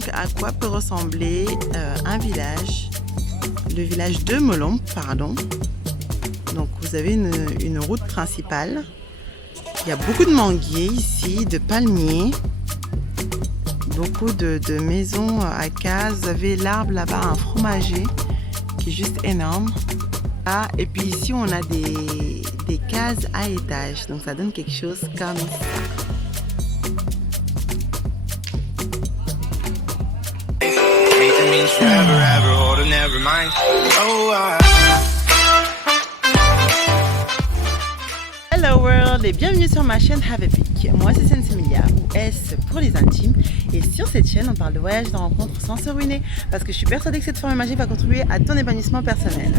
donc à quoi peut ressembler un village, le village de Molombe, pardon. Donc vous avez une route principale. Il y a beaucoup de manguiers ici, de palmiers, beaucoup de maisons à cases. Vous avez l'arbre là-bas, un fromager qui est juste énorme. Ah, et puis ici on a des cases à étages, donc ça donne quelque chose comme ça. Hello world et bienvenue sur ma chaîne Have a Peek. Moi c'est Sensemilia ou S pour les intimes, et sur cette chaîne on parle de voyage, de rencontres sans se ruiner, parce que je suis persuadée que cette formule magique va contribuer à ton épanouissement personnel.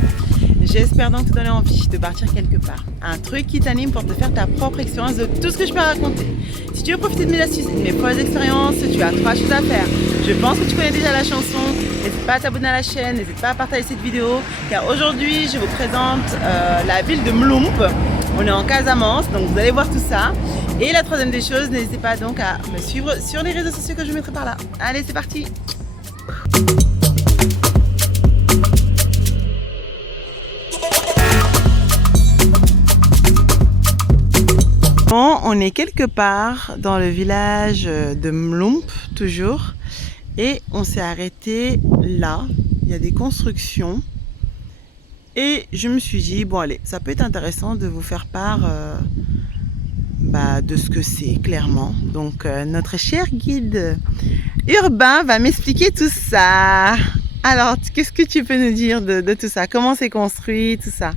J'espère donc te donner envie de partir quelque part, un truc qui t'anime pour te faire ta propre expérience de tout ce que je peux raconter. Si tu veux profiter de mes astuces et de mes propres expériences, tu as 3 choses à faire. Je pense que tu connais déjà la chanson, n'hésite pas à t'abonner à la chaîne, n'hésite pas à partager cette vidéo, car aujourd'hui je vous présente la ville de Molombe. On est en Casamance, donc vous allez voir tout ça. Et la troisième des choses, n'hésitez pas donc à me suivre sur les réseaux sociaux que je mettrai par là. Allez, c'est parti! Bon, on est quelque part dans le village de Molombe, toujours. Et on s'est arrêté là. Il y a des constructions. Et je me suis dit, bon allez, ça peut être intéressant de vous faire part de ce que c'est, clairement. Donc notre cher guide urbain va m'expliquer tout ça. Alors, qu'est-ce que tu peux nous dire de tout ça? Comment c'est construit, tout ça?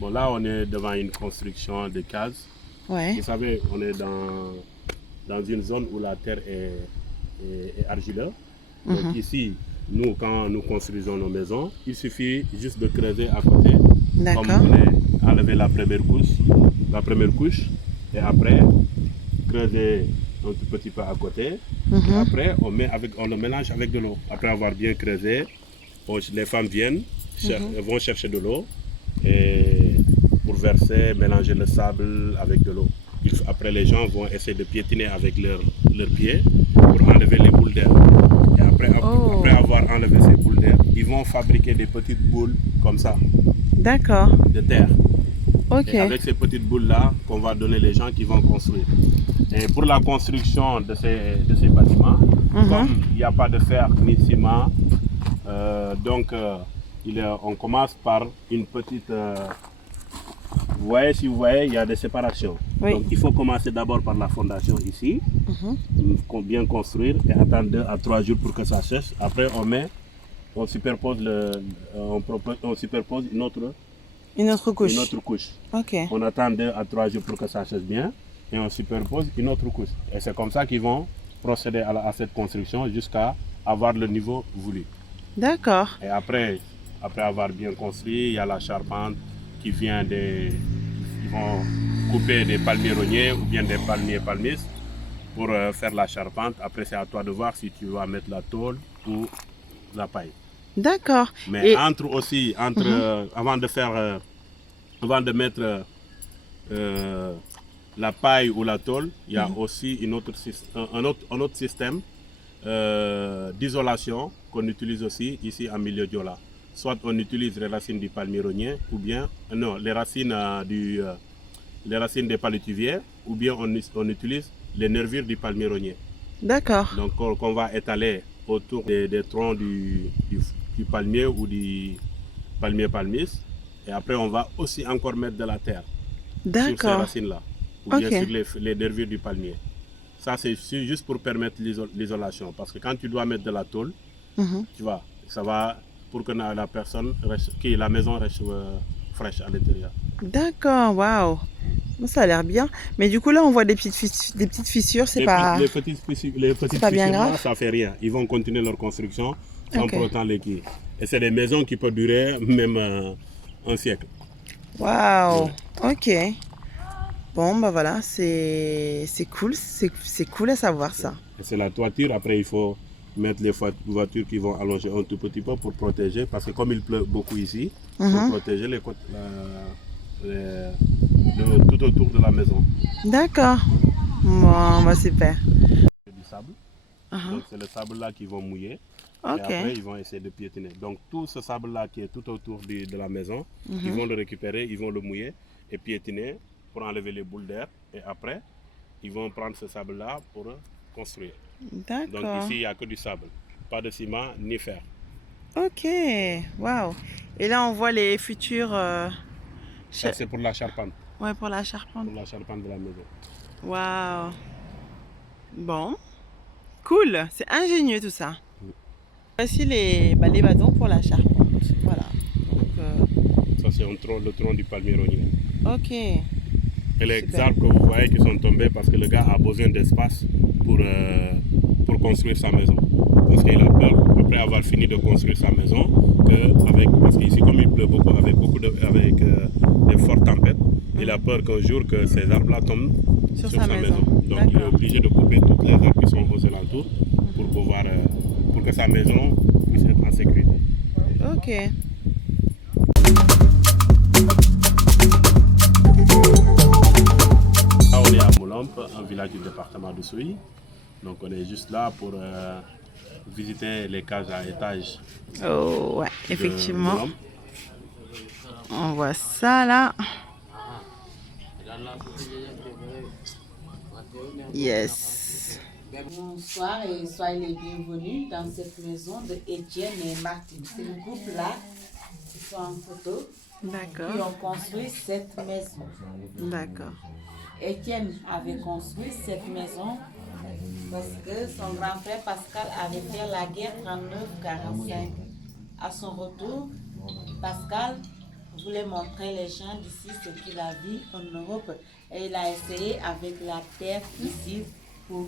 Bon, là, on est devant une construction de cases. Ouais. Vous savez, on est dans une zone où la terre est argileuse. Donc ici, nous, quand nous construisons nos maisons, il suffit juste de creuser à côté. D'accord. Comme vous voulez enlever la première couche, et après creuser un tout petit peu à côté. Et après, on le mélange avec de l'eau. Après avoir bien creusé, les femmes vont chercher de l'eau pour verser, mélanger le sable avec de l'eau. Après, les gens vont essayer de piétiner avec leurs pieds pour enlever les boules d'air. Et après avoir enlevé ces boules d'air, ils vont fabriquer des petites boules comme ça. D'accord. De terre. Ok. Et avec ces petites boules-là qu'on va donner les gens qui vont construire. Et pour la construction de ces bâtiments, comme il n'y a pas de fer ni de ciment, on commence par une petite... vous voyez, si vous voyez, il y a des séparations. Oui. Donc il faut commencer d'abord par la fondation ici, bien construire et attendre 2 à 3 jours pour que ça sèche. Après on superpose une autre couche. Ok. On attend 2 à 3 jours pour que ça sèche bien et on superpose une autre couche. Et c'est comme ça qu'ils vont procéder à cette construction jusqu'à avoir le niveau voulu. D'accord. Et après avoir bien construit, il y a la charpente qui vient ils vont couper des palmiers rogniers ou bien des palmiers pour faire la charpente. Après, c'est à toi de voir si tu vas mettre la tôle ou la paille. D'accord. Mais avant de mettre la paille ou la tôle, il y a aussi un autre système d'isolation qu'on utilise aussi ici en milieu Diola. Soit on utilise les racines du palmier rognier, ou bien les racines des palétuviers, ou bien on utilise les nervures du palmier rognier. D'accord. Donc qu'on va étaler autour des troncs du palmier ou du palmier. Et après on va aussi encore mettre de la terre sur ces racines-là, ou bien sur les nervures du palmier. Ça c'est juste pour permettre l'isolation, parce que quand tu dois mettre de la tôle, tu vois, ça va... pour que la maison reste fraîche à l'intérieur. D'accord, waouh. Ça a l'air bien. Mais du coup là on voit des petites fissures, c'est pas... Les petites fissures bien grave. Là, ça fait rien. Ils vont continuer leur construction sans pour autant les quitter. Et c'est des maisons qui peuvent durer même un siècle. Waouh, ok. Bon bah voilà, c'est cool, c'est cool à savoir ça. Et c'est la toiture, après il faut mettre les voitures qui vont allonger un tout petit peu pour protéger, parce que comme il pleut beaucoup ici, pour protéger tout autour de la maison. D'accord. Bon, bah super. Du sable. Donc c'est le sable là qu'ils vont mouiller. Ok. Et après, ils vont essayer de piétiner. Donc tout ce sable-là qui est tout autour de la maison, ils vont le récupérer, ils vont le mouiller et piétiner pour enlever les boules d'air. Et après, ils vont prendre ce sable-là pour construire. Donc D'accord. ici, il n'y a que du sable. Pas de ciment ni fer. Ok, waouh. Et là, on voit les futurs... Ça, c'est pour la charpente. Ouais, pour la charpente. Pour la charpente de la maison. Waouh. Bon. Cool. C'est ingénieux tout ça. Voici les bâtons pour la charpente. Voilà. Donc, Ça, c'est le tronc du palmier rognier. ok. Et les arbres que vous voyez qui sont tombés parce que le gars a besoin d'espace pour construire sa maison. Parce qu'il a peur, après avoir fini de construire sa maison, parce qu'ici, comme il pleut beaucoup, avec des fortes tempêtes, il a peur qu'un jour que ces arbres-là tombent sur sa maison. Donc il est obligé de couper toutes les arbres qui sont aux alentours pour que sa maison puisse être en sécurité. Ok. Là, on est à Moulamp, un village du département de Souy. Donc on est juste là pour visiter les cases à étages. Oh ouais, effectivement. On voit ça là. Yes. Bonsoir et soyez les bienvenus dans cette maison de Étienne et Martine. C'est le couple là qui sont en photo qui D'accord. ont construit cette maison. D'accord. Étienne avait construit cette maison parce que son grand frère Pascal avait fait la guerre 39-45. À son retour, Pascal voulait montrer les gens d'ici ce qu'il a vu en Europe et il a essayé avec la terre ici pour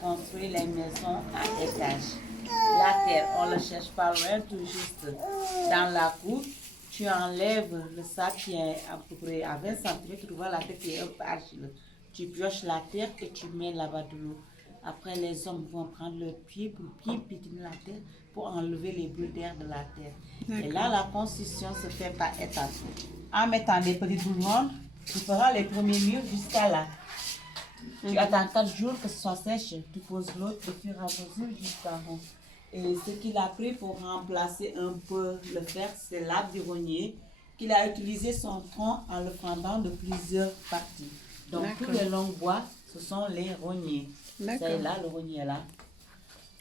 construire les maisons à étage. La terre, on ne le cherche pas loin, tout juste dans la cour. Tu enlèves le sac qui est à peu près à 20 cm, tu vois la terre qui est un peu argileux. Tu pioches la terre et tu mets là-bas de l'eau. Après, les hommes vont prendre leurs pieds pour bien piétiner la terre pour enlever les boules d'air de la terre. Et là, la construction se fait par étapes. En mettant des petites boules rondes, tu feras les premiers murs jusqu'à là. Tu attends 4 jours que ce soit sèche, tu poses l'autre au fur et à mesure jusqu'en haut. Et ce qu'il a pris pour remplacer un peu le fer, c'est l'arbre du rognier, qu'il a utilisé son tronc en le fendant de plusieurs parties. Donc tous les longs bois, ce sont les rogniers. C'est là, le rognier là.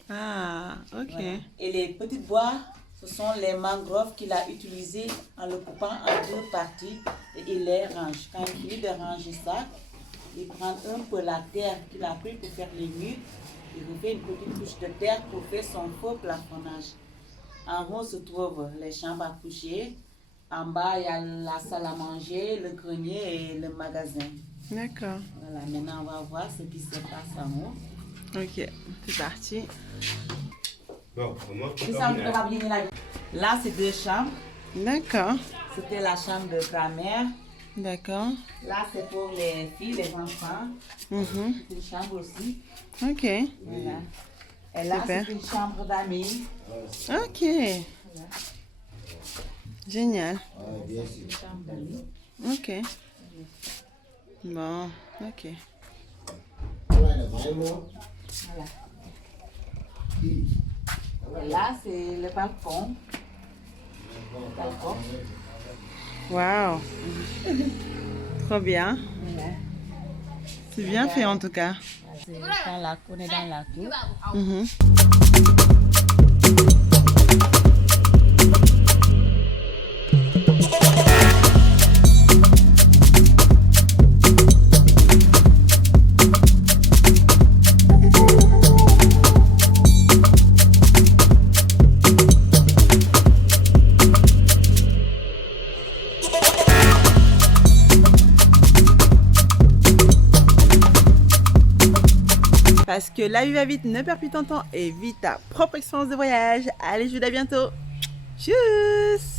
Ah, ok. Voilà. Et les petits bois, ce sont les mangroves qu'il a utilisés en le coupant en 2 parties et il les range. Quand il finit de ranger ça, il prend un peu la terre qu'il a pris pour faire les murs. Il refait une petite couche de terre pour faire son faux plafonnage. En haut se trouvent les chambres à coucher. En bas, il y a la salle à manger, le grenier et le magasin. D'accord. Voilà, maintenant on va voir ce qui se passe en haut. Ok, c'est parti. Là, c'est 2 chambres. D'accord. C'était la chambre de grand-mère. D'accord. Là, c'est pour les filles, les enfants. C'est une chambre aussi. Ok. Voilà. Et là, Super. c'est une chambre d'amis. Ok. Génial. Une chambre d'amis. Ok. Bon, ok. Et là, c'est le balcon. D'accord. Waouh. Trop bien. Voilà. C'est bien fait en tout cas. C'est dans la cour, on est dans la cour. Mhm. Parce que la vie va vite, ne perds plus ton temps et vis ta propre expérience de voyage. Allez, je vous dis à bientôt. Tchuss!